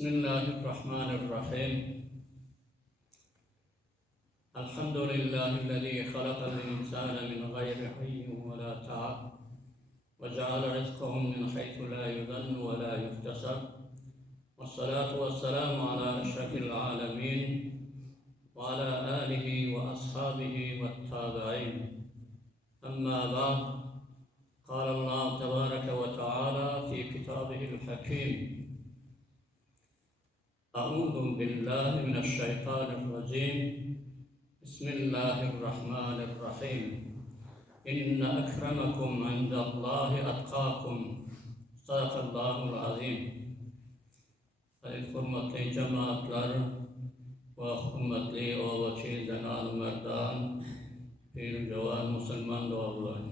بسم الله الرحمن الرحيم. الحمد لله الذي خلق الإنسان من غير حي ولا تعب وجعل رزقهم من حيث لا يظن ولا يحتسب، والصلاة والسلام على أشرف العالمين وعلى آله وأصحابه والتابعين. أما بعد، قال الله تبارك وتعالى في كتابه الحكيم: أعوذ بالله من الشيطان الرجيم. بسم الله الرحمن الرحيم. إن أكرمكم عند الله أتقاكم. صدق الله العظيم. Hürmetli cemaatler ve hürmetli oğulçı zenan merdan, bir cavan Müslüman doğrular.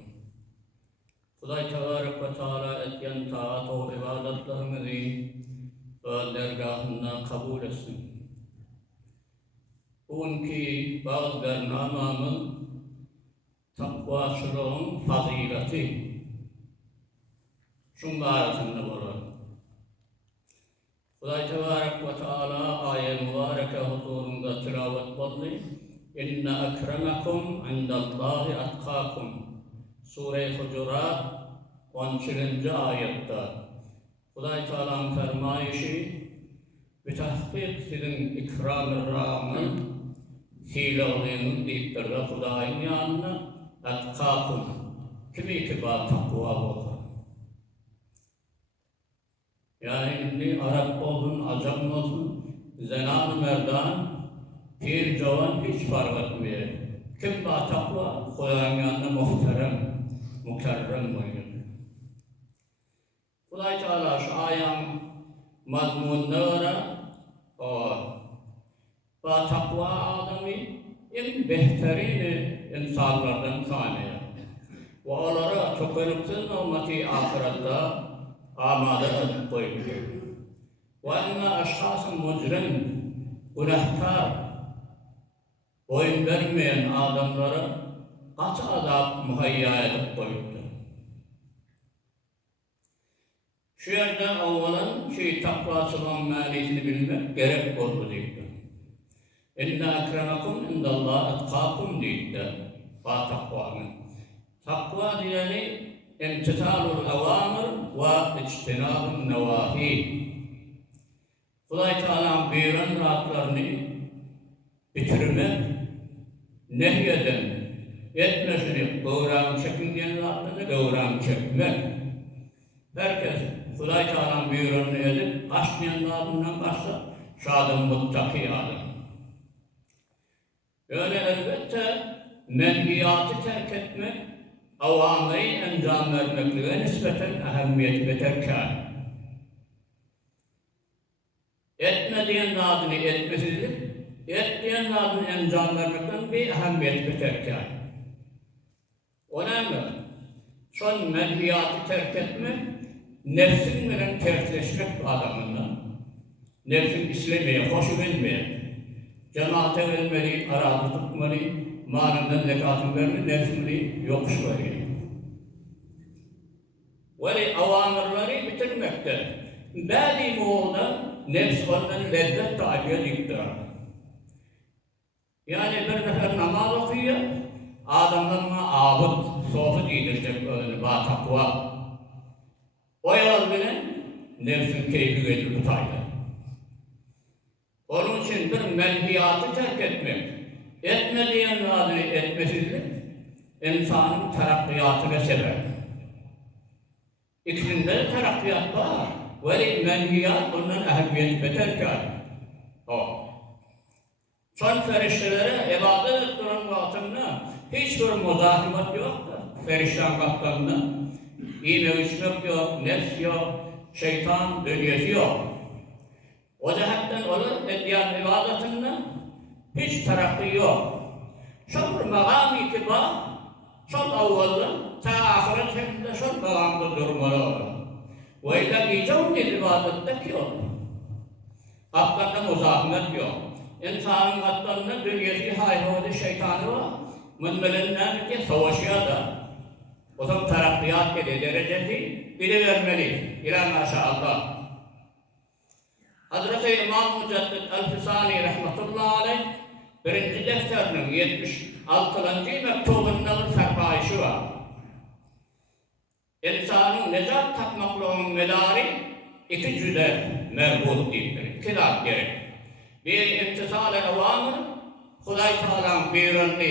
Huday Tebarek ve Teala etken taat o ibadetlerimizi ve dergahına kabul etsin. Bugünkü bazı bernamamın takvasılığın fazileti şun barisinde olur. Huday Tebarek ve Teala ayet mübareke huzurunda tilavet bozdu. İnne ekremekum indallahi atkakum. Sure-i Hucurat 12. ayette Huday Teala'nın fermayişi bitahkik sizin ikram-ı rağmen hilâlığının deyiptir ve Huday'ın yanına atkakum. Kimi itibar takva olur. Yani şimdi Arap olsun, Acam olsun, zenan-ı merdan, pir, cavan hiç fark etmiyor. Kim ba takva? Huday'ın yanına muhterem, mukerrem buyuruyor. Huday Teala şu ayağın mazmunlara o ba takva adamı en behterini insanlardan tanıyor. Ve onlara çok ölümsüz olması ahirette amade edip koyuyor. Ve enne aşkhasın mücrim, günahkar, boyun vermeyen adamlara kaç azap muhayya edip koyuyor. Şu yerden avvalan takvasının manisini bilmek gerek oldu deyip. İnne ekremekum indallah etkakum deyip de takvanın. Takva diyeni imtisalul evamir ve içtinabun nevahi. Huday Teala'nın buyuran rahatlarını bitirmek, nehyeden etmesini doğran çekingen rahatlarını doğran çekmek. Herkes Huday Teala'nın buyuranını edip aşmayanlarından başsa şadım muttaki adam. Öyle elbette menhiyatı terk etmek, avamiri encam vermekle nispeten ehemmiyeti beterken. Etmediğin adını etmesizlik, etmeyen adını encam vermekten bir ehemmiyet beterken. O ne mi? Son menhiyatı terk etmek, nefsinle terkleşmek adamından. Nefsin istemeye, hoşu bilmeye, cemaate vermeli, aradı tutmalı, malından zekatını vermeli, nefsini yokuş veriyor. Ve avamirleri bitirmekte. Bâli muğulda nefs ondan lezzet tabiye diktir. Yani bir nefer namaz okuyor, adamdan ona abud, sofu giydirecek böyle, takva. O yol bilen nefsin keyfi gelir tutayla. Onun için bir menhiyatı terk etmek, etmediğin adını etmesizlik, insanın terakkiyatına sebep. İkisinde terakkiyat var. Ve menhiyat bundan ehemmiyet beterken. Son feriştelere ibadet ettiren vaktinde hiçbir muzahimet yok da ferişten vaktinde. Yeme içmek yok, nefs yok, şeytan dünyası yok. O cihetten olur ediyen ibadetinden hiç terakki yok. Şol makam itibar, şol avvalda, ta ahiret hemde şol makamda durmalı olur. Ve illa giyeceğim ibadette yok. Hakkında muzahimet yok. İnsanın hakkında dünyası hayhudu şeytanı var. Münmelinden ki savaşıyor da. O zaman terakkiyat gibi derecesi biri vermeli. İlâ maşallah. Hazreti İmam Müceddid El-Fisani rahmetullahi aleyh birinci defterinin 76. mektubunda bir fermayışı var. İnsanın necat takmaklığının medarı iki cüde merbut değildir. İki lat gerek. Bir imtisal-i evamır, Huday Teala'nın buyruğunu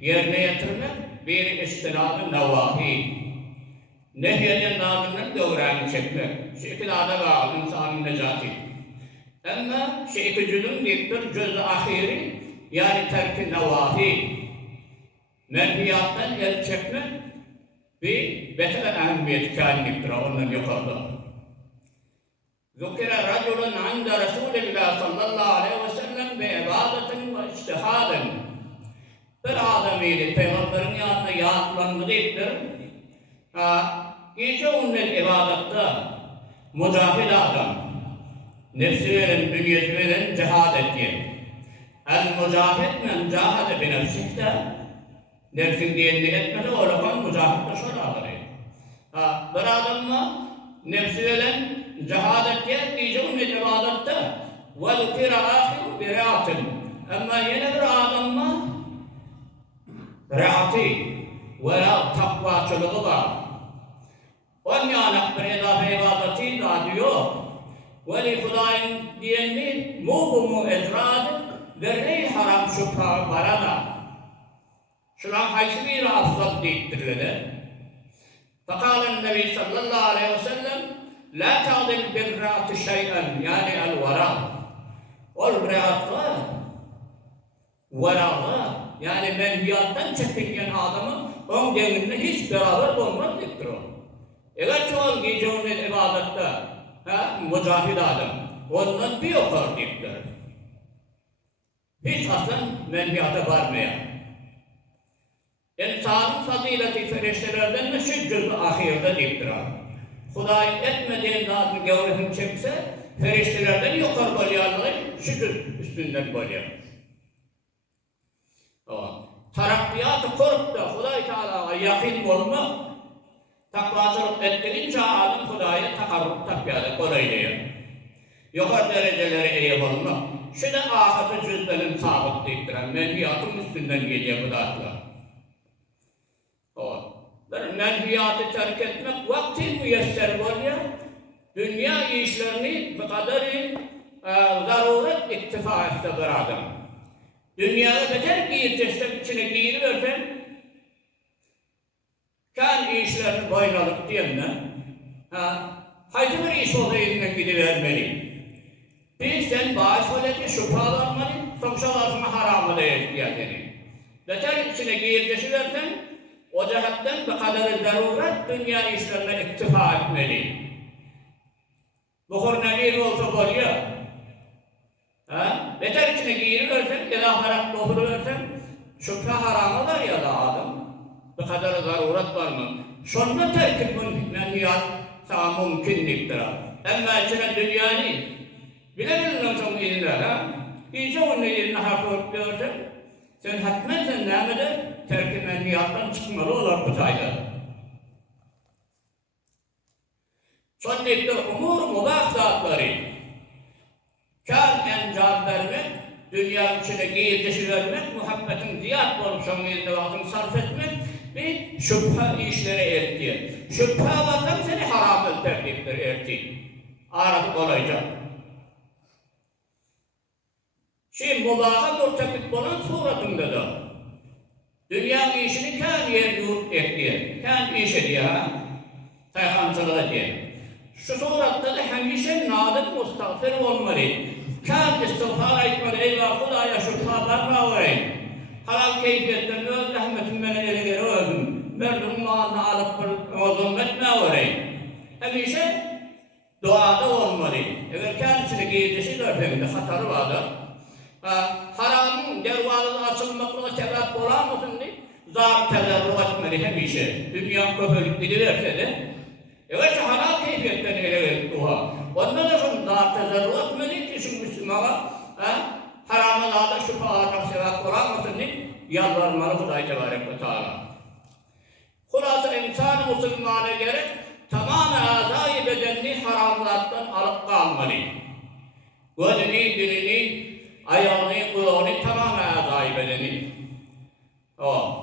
yerine getirmek, bir istilab-ı nevahi. Nehyeden nazımın dövreni çekmek. Şu iki lada var insanın necati. Ama şu iki cüdün değildir, cüz-i ahiri, yani terk-i nevahi. Menhiyattan el çekmek, bir beter ehemmiyet kâinliktir, ondan yukarıda. Zukira raculun inde Resulillah sallallahu aleyhi ve sellem bi ibadetin ve içtihadin. Bir adamıyla Peygamberin yanında yaatlandı deyiptir. İyice onun ibadette mücahid adam. Nefsi veren, dünyası veren cihad etti. El-mücahid men cahade bi nefsikte. Nefsin diyenini etmedi, o rakam mücahid de şöyle alır. Bir adamla nefsi veren cihad etti, iyice onun ibadette. وَذُكِرَ آخِرُ بِرَاتٍ. Ama yine bir adamla re'ati ve takvaçılığı var. On yanak bir edabe ibadeti da diyor. Veli Hudayın diyenli mubumu edrad verreyi haram şüpha barada. Şuna haysi bir afzal deyittirildi. Fakalen Nebi sallallahu aleyhi ve sellem la ta'dil bir re'ati şey'en yani el-vara. Ol re'at var. Varalı yani menhiyattan çekilgen adamın on demirine hiç beraber olmaz deyiptir o. Eğer çoğun giyeceğinin ibadette mücahid adam ondan bir yokar deyiptir. Hiç aslan menhiyata varmayan. İnsanın fazileti feriştelerden de şu cüz-i ahirde deyiptir. Huday etmediğin adını gavrehin çekse feriştelerden yokar bolyanları şu cüz üstünden bolyan. Tarakkiyatı korup da Huday Teala'ya yakın olmak, takvasılık ettirince adam Huday'a takarrup takviyada kolaylıyor. Yukarı dereceleri iyi olmak, şu da ahireti cüzbenin sabit deyiptiren, menhiyatın üstünden geliyor bu dağıtlar. Bir menhiyatı terk etmek vakti müyesser oluyor, dünya işlerini bu kadarı zaruret iktifa etse bir adam. Dünyada beter giyirtestek içine giyiriversen, kan işlerini boynalık diyenler, haydi bir iş olayından gidivermeli. Bir sen bağış olacak, şüphalanmalı, somşalarına haramı değil diyeceğini. Beter içine giyirtesiversen, o cihetten bu kadarı zaruret dünya işlerine iktifa etmeli. Buhur nebi olsa boruyor. Beter içine giyiriversen, ya da haram doğuruversen, şüphe haramı var ya da adam. Bu kadar zaruret var mı? Şonda terk menhiyat sana mümkün deyiptir. Ama içine dünyanı bilebilirsin son iyiler. İyice onun yerine hafif diyorsan, sen hatmensen nâmedir, terk menhiyattan çıkmalı olur bu sayda. Son deyiptir, umur mubah zatları. Kâr encam vermek, dünya içine giyirtesi vermek, muhabbetin ziyad olup sonunda vaktini sarf etmek ve şüphe işleri erti. Şüphe bakın seni haram tertiptir erti. Arafı olacak. Şimdi mübaha mürtekip olan suratında da dünya işini kâr yer yurt ekliyor. Kâr iş ediyor ha. Sayhancılığı diye. Şu suratta da hemşe nadir mustağfir olmalı. Kâr istiğfar etmeli, eyvah Hudaya şüpha barma varayım. Halal keyfiyetten öz rahmetim beni eline özüm. Merdumun mağazına alıp oğlum etme varayım. Hemşe duada olmalı. Eğer kendisini giydirisi de hatarı vardır. Haramın dervalı açılmakla sebep olamasın diye zar tezerru etmeli hemşe. Dünya köpülük gidiverse de evet halal keyfiyetten ele verip dua. Ondan sonra zar tezerru etmeli ki şu Müslümana haramın ağda şüphalarına sebep olamasın diye yalvarmalı Huday Tebarek ve Teala. Hulasa insan Müslümana gerek tamamen azayı bedenini haramlardan alıp kalmalı. Gözünü, dilini, ayağını, kulağını tamamen azayı bedeni. O.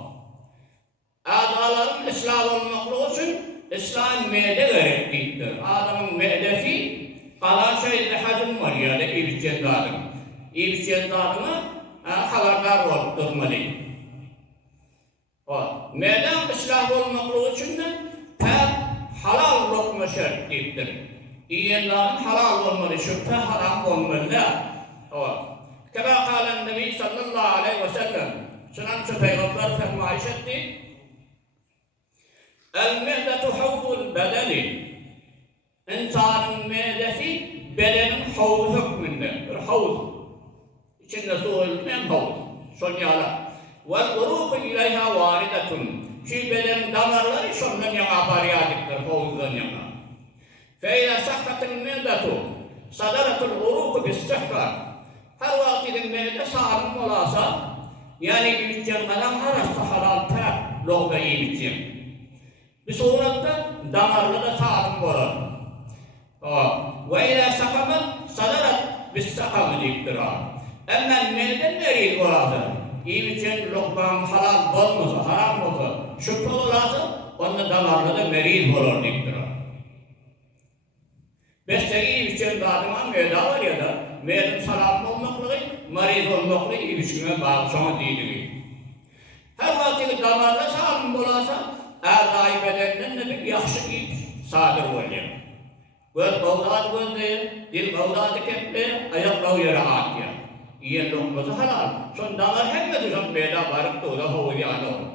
Azaların ıslah olmaklığı için İslam mede gereklidir. Adamın medesi kalan şeyde hazım var yani ibçendarın. İbçendarına haberdar olup durmalı. O. Meden ıslah olmaklığı için de pek halal lokma şertlidir. İyiyenlerin halal olmalı, şüphe haram olmalı. O. Kema kâlen Nebi sallallahu aleyhi ve sellem Sünançı Peygamber fermayış etti. El-me'detu havdul bedeni. İnsanın me'desi bedenin havdu hükmündedir. Havd. İçinde su olmayan havd. Sonyalar. Vel-uruku ileyha varidetun. Şu bedenin damarları şundan yana bariyadiktir. Havddan yana. Fe-ile sahhatil me'detu. Sadaratul uruku bis-sihra. Her vaktin me'de sağlam olasa yani ibitken kalan arası halal pek lokma ibitken. Bir surette damarlı da sağlam olur. Ve ile sakamat sadarat bis sakamı deyiptir. Ama neden veril olası? İbitken lokman halal olmasa, haram olsa, şüphe olasa onda damarlı da meril olur deyiptir. Besteri ibitken dadıma meyda var ya da meydin salam olmaklığı, mariz olmaklığı ibitken'e bağışama değildir. Her vakti damarda sağlam olasa azayı bedeninden de bir yaxşı ip sadır oluyor. Göz kavdadı gözde, dil kavdadı keple, ayak kavyara atıyor. İyen lokması halal. Son damar hemmeti son meyda varıp da o da hoğuyanı olur.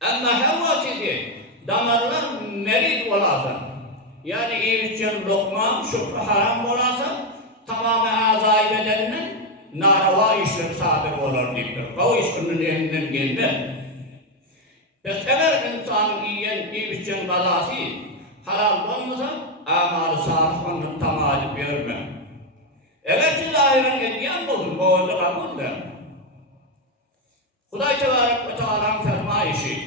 Ama her vakti damarlar merid olasa, yani ibitken lokma, şüphe haram olasa, tamamen azayı bedeninden narava işleri sadır olur deyiptir. O işlerinin elinden gelmez. Eğer insanın yiyen, ibitken balası halal olmasa, amalı salih onun tamamı görme. Eğer ki zahiren ediyen olur, bu oldu kabul der. Huday Tebarek ve Teala'nın fermayişi,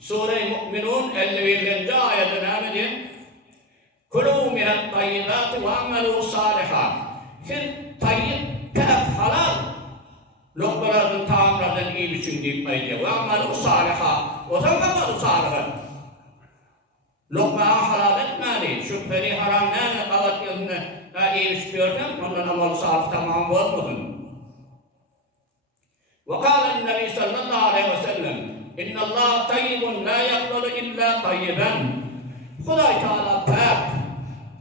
Sure-i Mu'minun 51. ayetine emredin, Kulû minet tayyibâti ve amelû sâlihâ. Siz tayyib, pek halal, lokmalarını tamamlardan iyi biçim deyip aydiye. Ve amelû sâlihâ. O zaman amalı sâlihâ. Lokmağı halal etmeli, şüpheli haram neyse kalat gözüne iyi biçim diyorsan, ondan amalı sâlih tamam olmadın. وقال النبي صلى الله عليه وسلم إن الله طيب لا يقبل إلا طيبا. Huday Teala pek,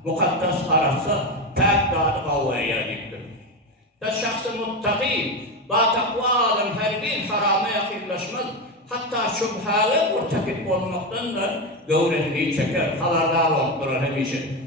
mukaddes arası pek dadı kavvaya gittir. Ve şahsı muttaki, ba takva adam her bir harama yakınlaşmaz, hatta şüphalı murtakip olmaktan da gövretliği çeker, haberdar oldular hemşe.